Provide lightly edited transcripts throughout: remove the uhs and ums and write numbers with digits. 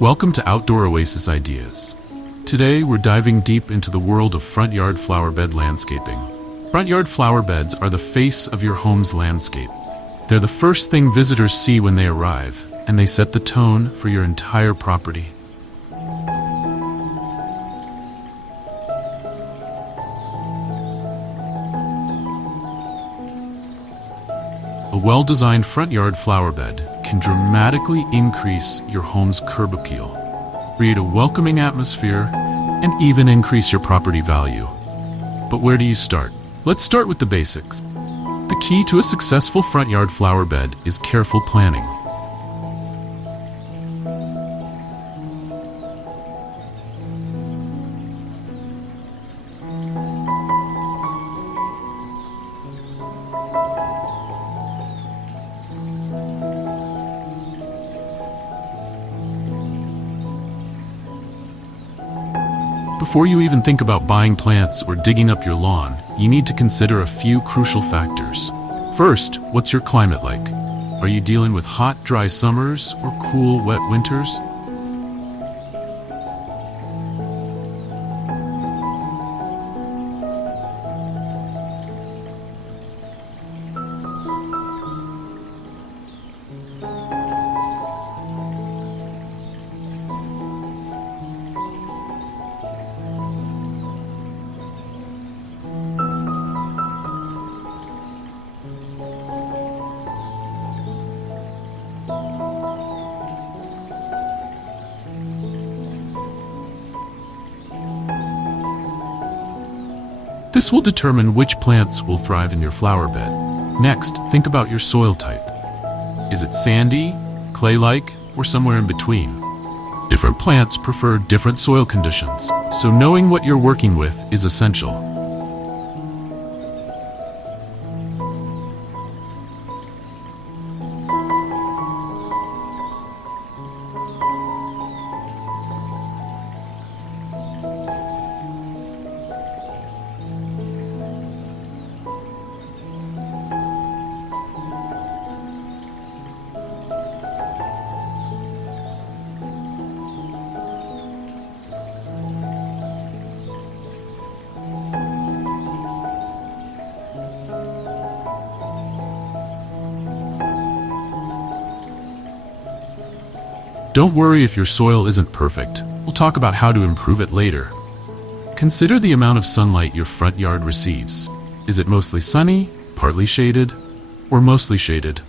Welcome to Outdoor Oasis Ideas. Today we're diving deep into the world of front yard flower bed landscaping. Front yard flower beds are the face of your home's landscape. They're the first thing visitors see when they arrive, and they set the tone for your entire property. A well-designed front yard flower bed can dramatically increase your home's curb appeal, create a welcoming atmosphere, and even increase your property value. But where do you start? Let's start with the basics. The key to a successful front yard flower bed is careful planning. Before you even think about buying plants or digging up your lawn, you need to consider a few crucial factors. First, what's your climate like? Are you dealing with hot, dry summers or cool, wet winters? This will determine which plants will thrive in your flower bed. Next, think about your soil type. Is it sandy, clay-like, or somewhere in between? Different plants prefer different soil conditions, so knowing what you're working with is essential. Don't worry if your soil isn't perfect. We'll talk about how to improve it later. Consider the amount of sunlight your front yard receives. Is it mostly sunny, partly shaded, or mostly shaded?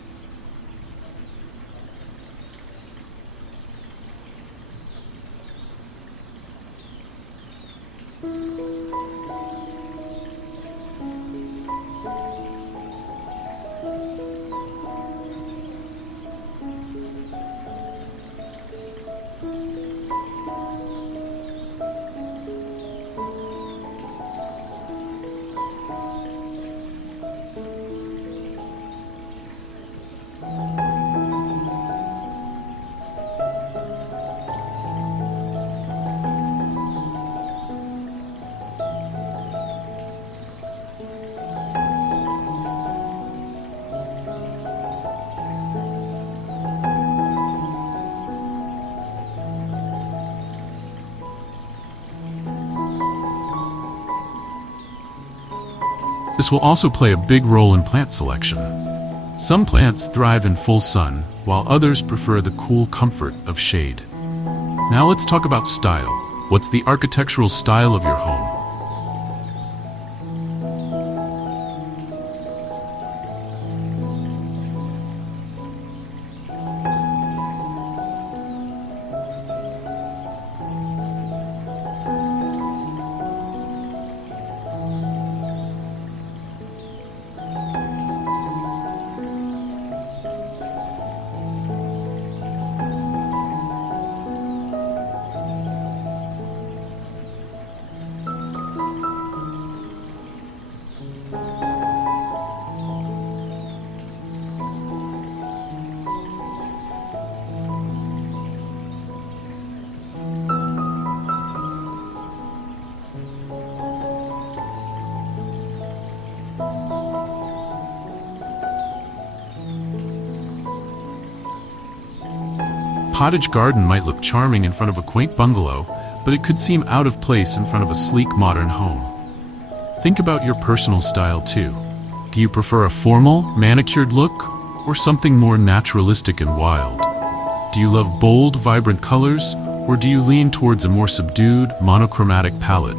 This will also play a big role in plant selection. Some plants thrive in full sun, while others prefer the cool comfort of shade. Now let's talk about style. What's the architectural style of your home? cottage garden might look charming in front of a quaint bungalow, but it could seem out of place in front of a sleek modern home. Think about your personal style too. Do you prefer a formal, manicured look, or something more naturalistic and wild? Do you love bold, vibrant colors, or do you lean towards a more subdued, monochromatic palette?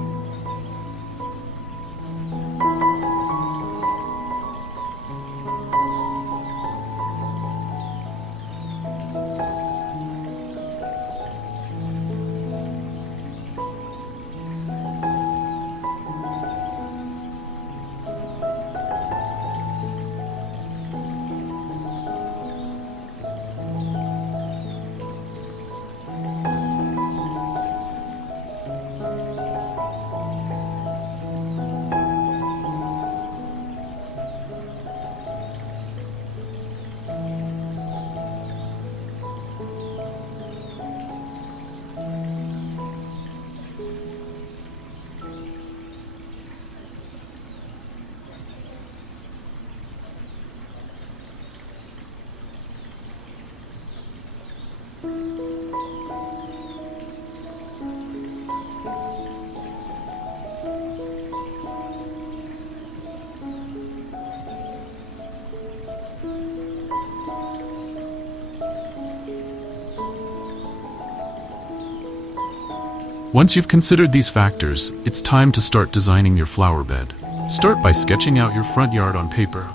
Once you've considered these factors, it's time to start designing your flower bed. Start by sketching out your front yard on paper.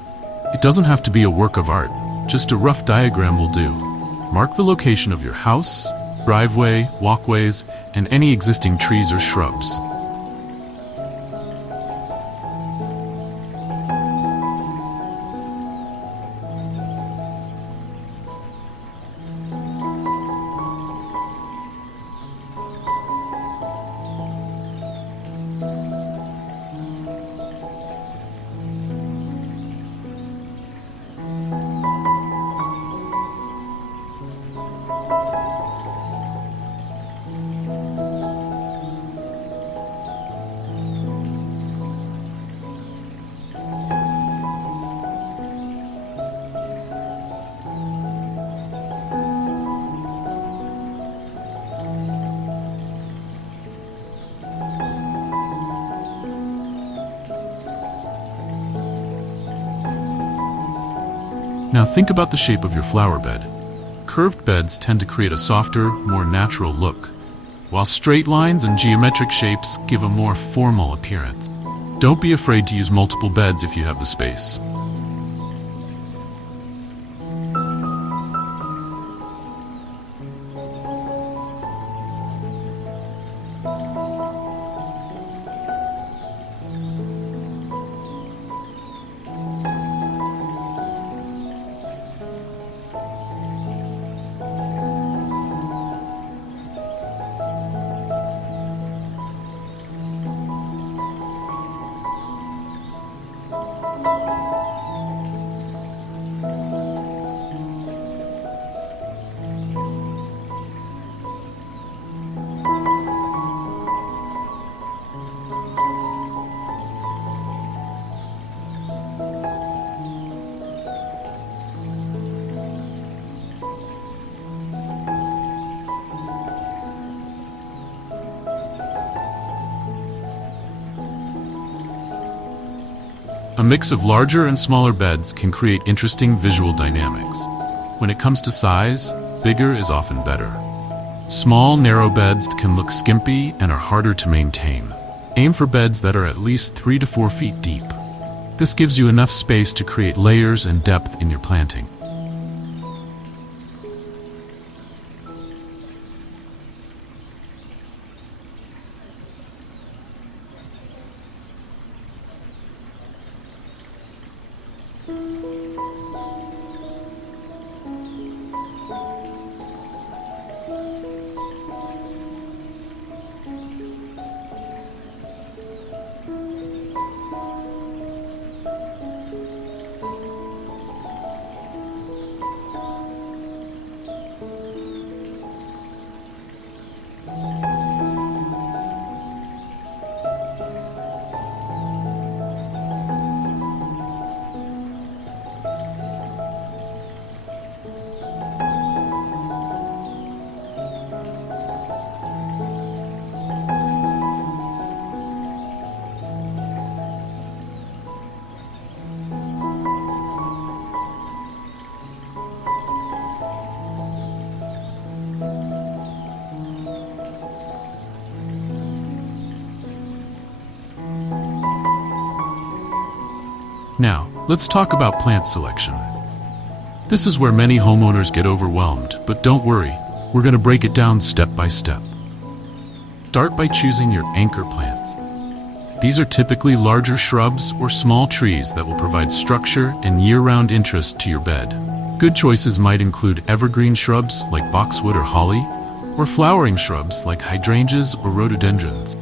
It doesn't have to be a work of art, just a rough diagram will do. Mark the location of your house, driveway, walkways, and any existing trees or shrubs. Now think about the shape of your flower bed. Curved beds tend to create a softer, more natural look, while straight lines and geometric shapes give a more formal appearance. Don't be afraid to use multiple beds if you have the space. A mix of larger and smaller beds can create interesting visual dynamics. When it comes to size, bigger is often better. Small, narrow beds can look skimpy and are harder to maintain. Aim for beds that are at least 3 to 4 feet deep. This gives you enough space to create layers and depth in your planting. Now, let's talk about plant selection. This is where many homeowners get overwhelmed, but don't worry, we're going to break it down step by step. Start by choosing your anchor plants. These are typically larger shrubs or small trees that will provide structure and year-round interest to your bed. Good choices might include evergreen shrubs like boxwood or holly, or flowering shrubs like hydrangeas or rhododendrons.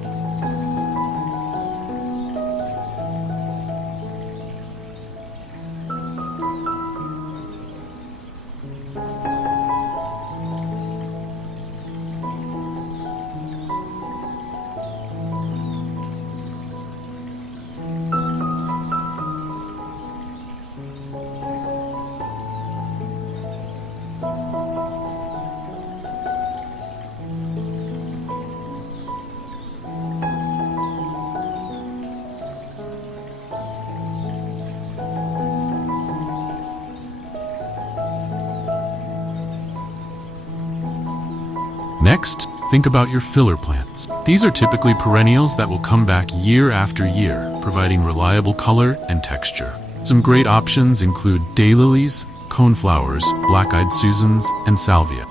Next, think about your filler plants. These are typically perennials that will come back year after year, providing reliable color and texture. Some great options include daylilies, coneflowers, black-eyed Susans, and salvia.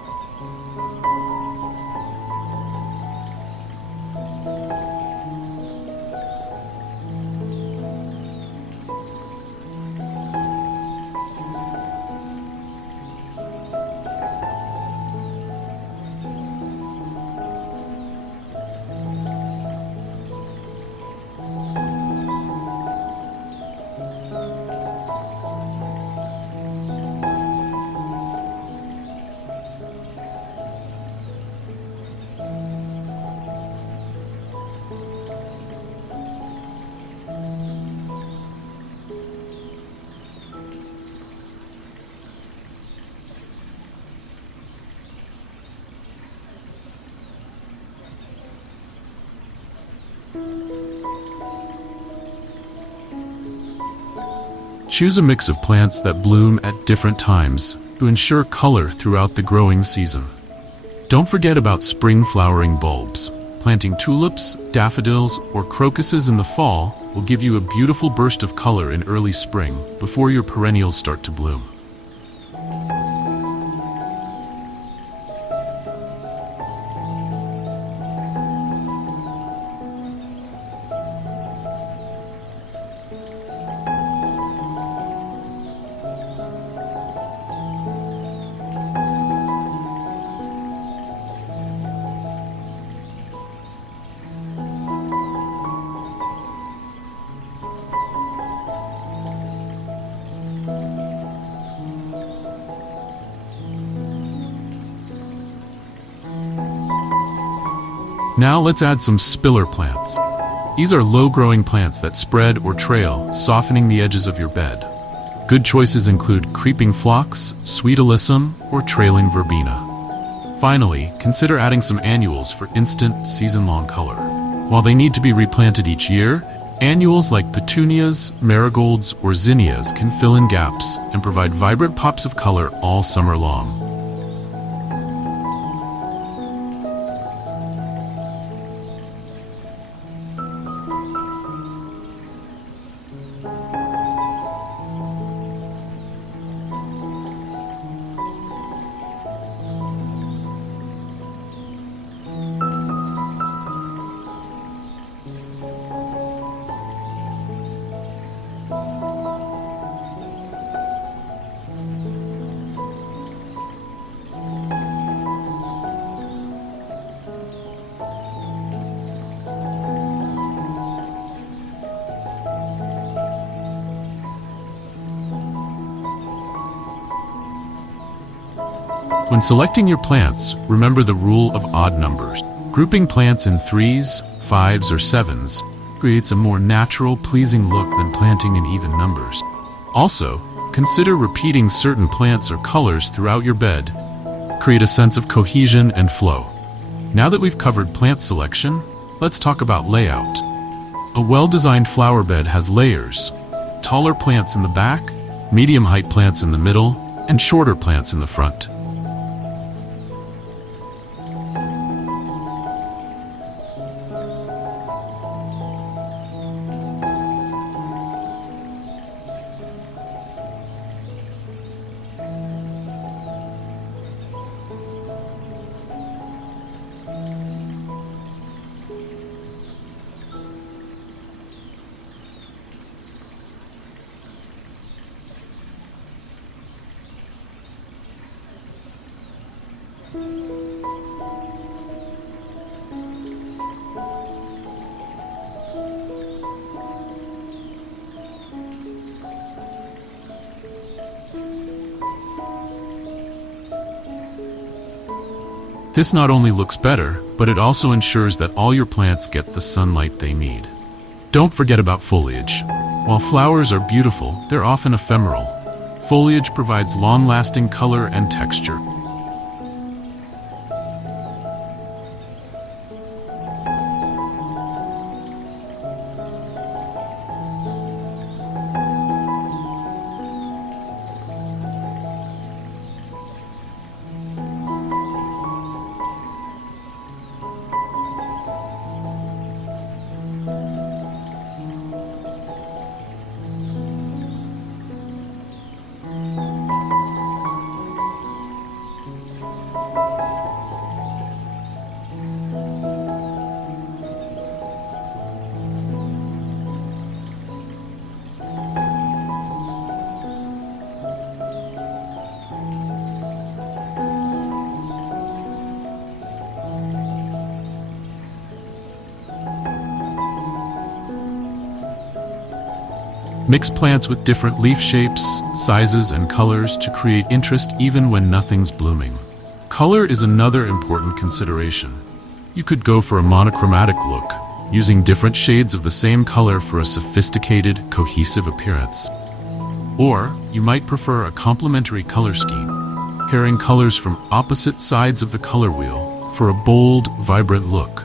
Choose a mix of plants that bloom at different times to ensure color throughout the growing season. Don't forget about spring flowering bulbs. Planting tulips, daffodils, or crocuses in the fall will give you a beautiful burst of color in early spring before your perennials start to bloom. Now let's add some spiller plants. These are low-growing plants that spread or trail, softening the edges of your bed. Good choices include creeping phlox, sweet alyssum, or trailing verbena. Finally, consider adding some annuals for instant, season-long color. While they need to be replanted each year, annuals like petunias, marigolds, or zinnias can fill in gaps and provide vibrant pops of color all summer long. When selecting your plants, remember the rule of odd numbers. Grouping plants in 3s, 5s, or 7s creates a more natural, pleasing look than planting in even numbers. Also, consider repeating certain plants or colors throughout your bed. Create a sense of cohesion and flow. Now that we've covered plant selection, let's talk about layout. A well-designed flower bed has layers: taller plants in the back, medium-height plants in the middle, and shorter plants in the front. This not only looks better, but it also ensures that all your plants get the sunlight they need. Don't forget about foliage. While flowers are beautiful, they're often ephemeral. Foliage provides long-lasting color and texture. Mix plants with different leaf shapes, sizes, and colors to create interest even when nothing's blooming. Color is another important consideration. You could go for a monochromatic look, using different shades of the same color for a sophisticated, cohesive appearance. Or you might prefer a complementary color scheme, pairing colors from opposite sides of the color wheel for a bold, vibrant look.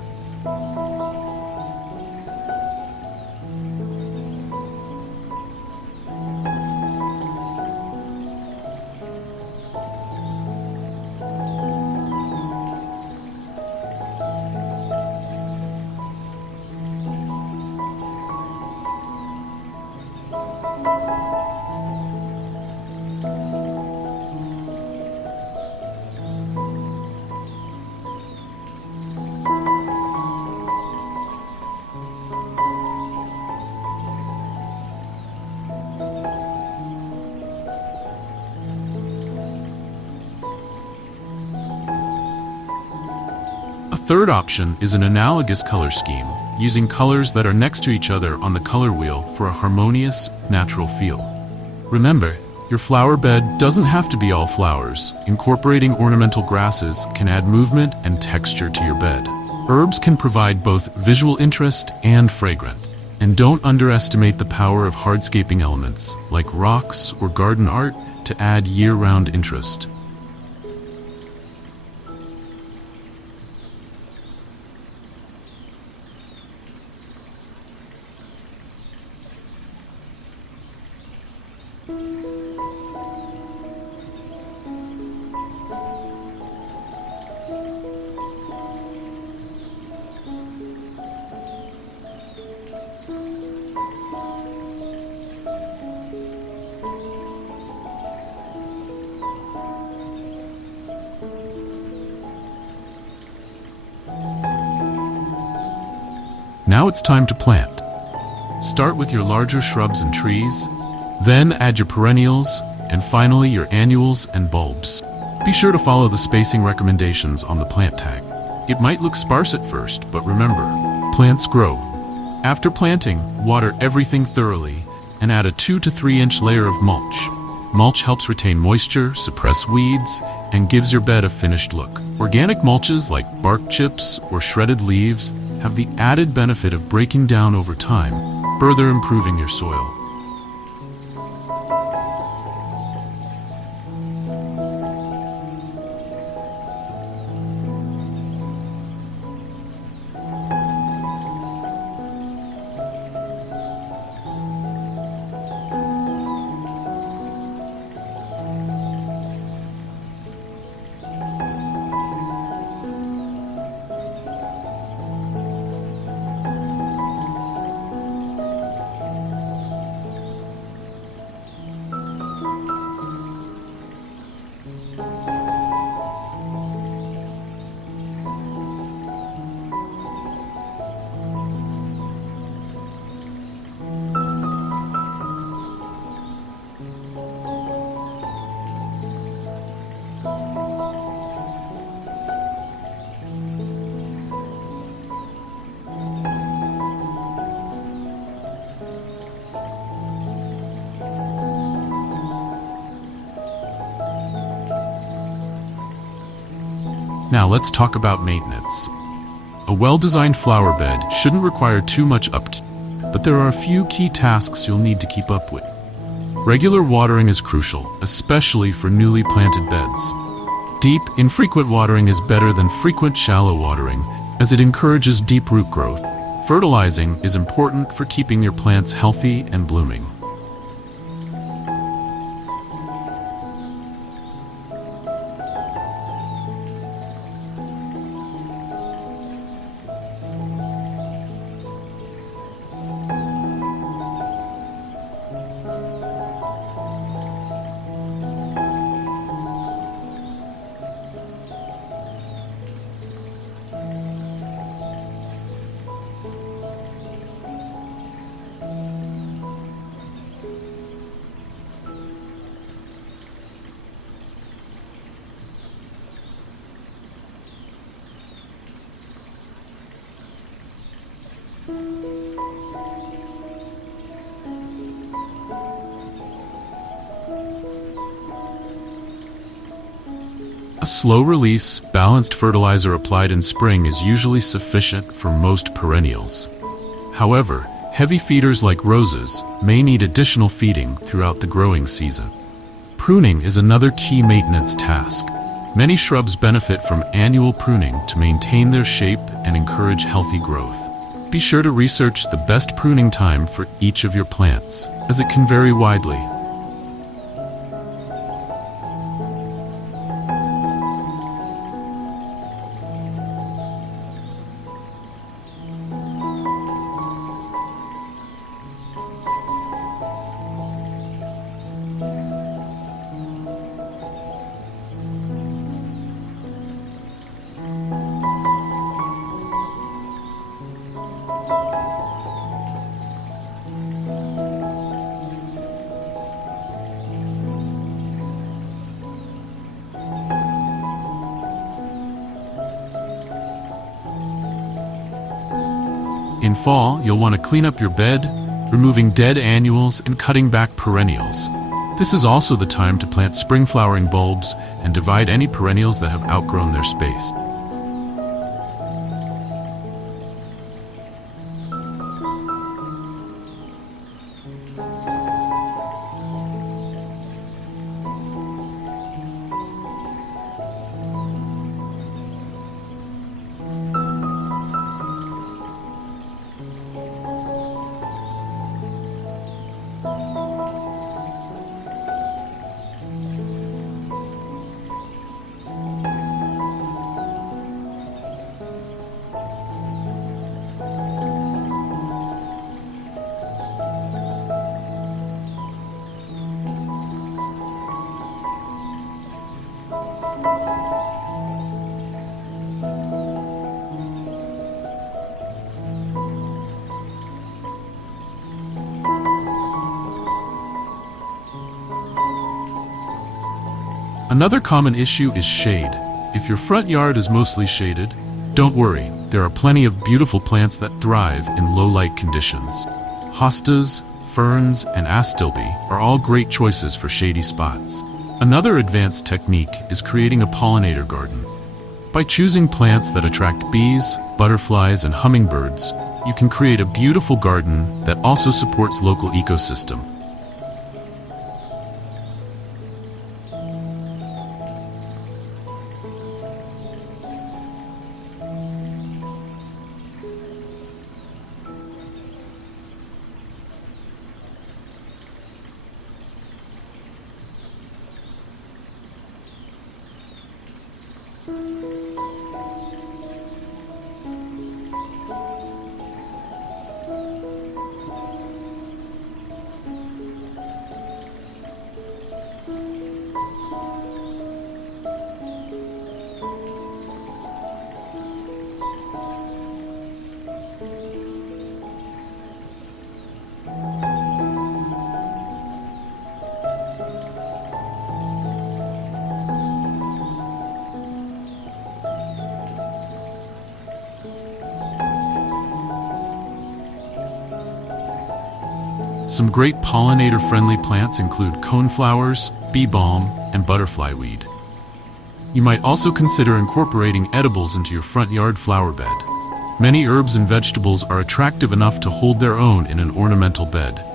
A third option is an analogous color scheme, using colors that are next to each other on the color wheel for a harmonious, natural feel. Remember, your flower bed doesn't have to be all flowers. Incorporating ornamental grasses can add movement and texture to your bed. Herbs can provide both visual interest and fragrance. And don't underestimate the power of hardscaping elements, like rocks or garden art, to add year-round interest. Now it's time to plant. Start with your larger shrubs and trees, then add your perennials, and finally your annuals and bulbs. Be sure to follow the spacing recommendations on the plant tag. It might look sparse at first, but remember, plants grow. After planting, water everything thoroughly and add a 2 to 3 inch layer of mulch. Mulch helps retain moisture, suppress weeds, and gives your bed a finished look. Organic mulches like bark chips or shredded leaves have the added benefit of breaking down over time, further improving your soil. Now let's talk about maintenance. A well-designed flower bed shouldn't require too much upkeep, but there are a few key tasks you'll need to keep up with. Regular watering is crucial, especially for newly planted beds. Deep, infrequent watering is better than frequent shallow watering, as it encourages deep root growth. Fertilizing is important for keeping your plants healthy and blooming. A slow-release, balanced fertilizer applied in spring is usually sufficient for most perennials. However, heavy feeders like roses may need additional feeding throughout the growing season. Pruning is another key maintenance task. Many shrubs benefit from annual pruning to maintain their shape and encourage healthy growth. Be sure to research the best pruning time for each of your plants, as it can vary widely. In fall, you'll want to clean up your bed, removing dead annuals and cutting back perennials. This is also the time to plant spring flowering bulbs and divide any perennials that have outgrown their space. Another common issue is shade. If your front yard is mostly shaded, don't worry, there are plenty of beautiful plants that thrive in low-light conditions. Hostas, ferns, and astilbe are all great choices for shady spots. Another advanced technique is creating a pollinator garden. By choosing plants that attract bees, butterflies, and hummingbirds, you can create a beautiful garden that also supports local ecosystem. Some great pollinator-friendly plants include coneflowers, bee balm, and butterfly weed. You might also consider incorporating edibles into your front yard flower bed. Many herbs and vegetables are attractive enough to hold their own in an ornamental bed.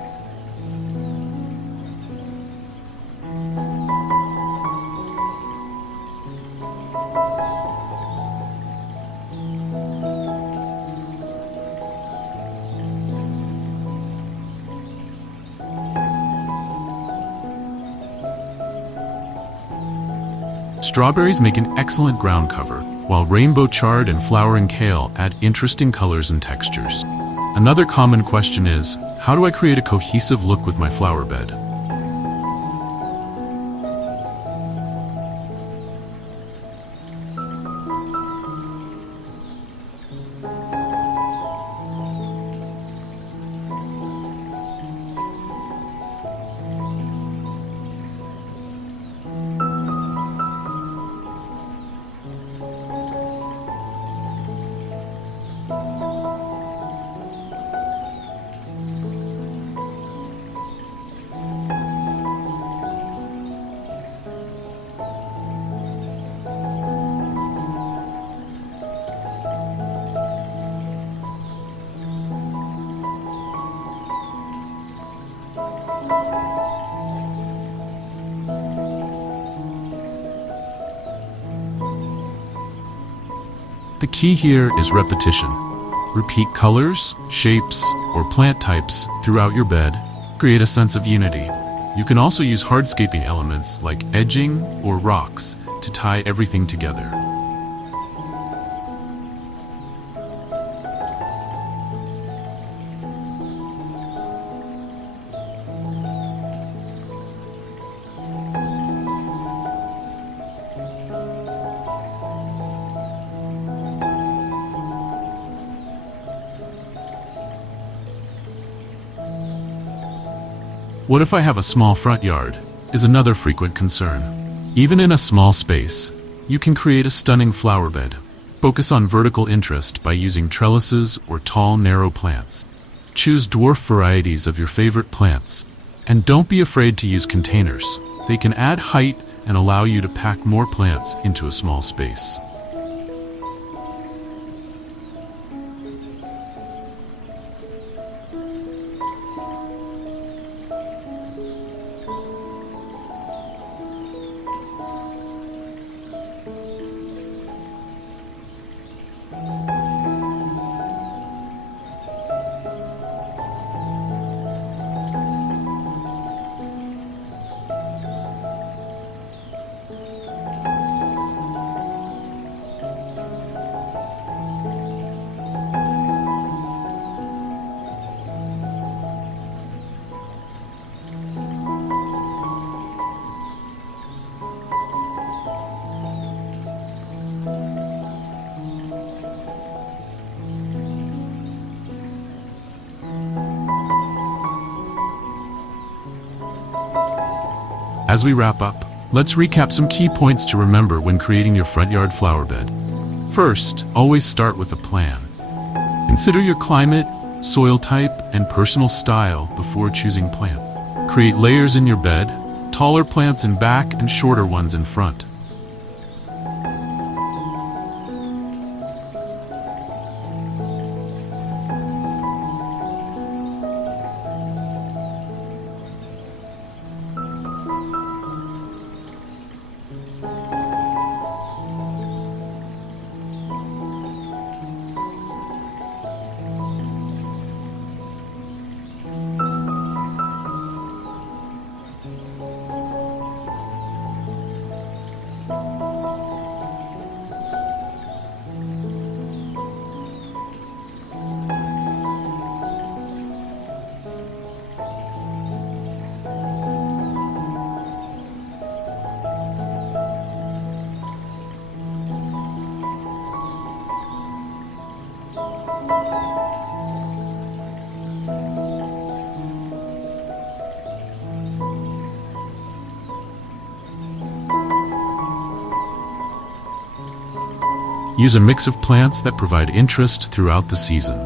Strawberries make an excellent ground cover, while rainbow chard and flowering kale add interesting colors and textures. Another common question is, how do I create a cohesive look with my flower bed? The key here is repetition. Repeat colors, shapes, or plant types throughout your bed. Create a sense of unity. You can also use hardscaping elements like edging or rocks to tie everything together. What if I have a small front yard? Is another frequent concern. Even in a small space, you can create a stunning flower bed. Focus on vertical interest by using trellises or tall, narrow plants. Choose dwarf varieties of your favorite plants. And don't be afraid to use containers. They can add height and allow you to pack more plants into a small space. As we wrap up, let's recap some key points to remember when creating your front yard flower bed. First, always start with a plan. Consider your climate, soil type, and personal style before choosing plant. Create layers in your bed, taller plants in back and shorter ones in front. Use a mix of plants that provide interest throughout the season.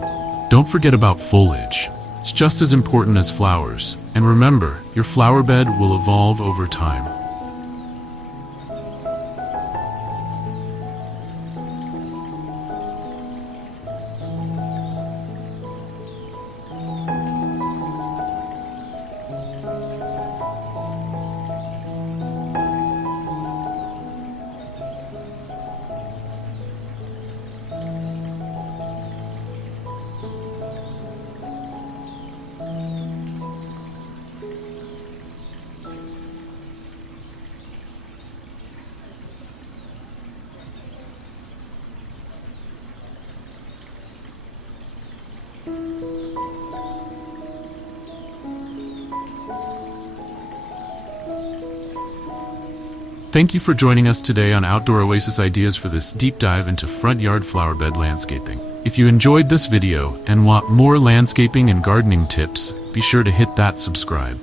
Don't forget about foliage. It's just as important as flowers. And remember, your flower bed will evolve over time. Thank you for joining us today on Outdoor Oasis Ideas for this deep dive into front yard flower bed landscaping. If you enjoyed this video and want more landscaping and gardening tips, be sure to hit that subscribe.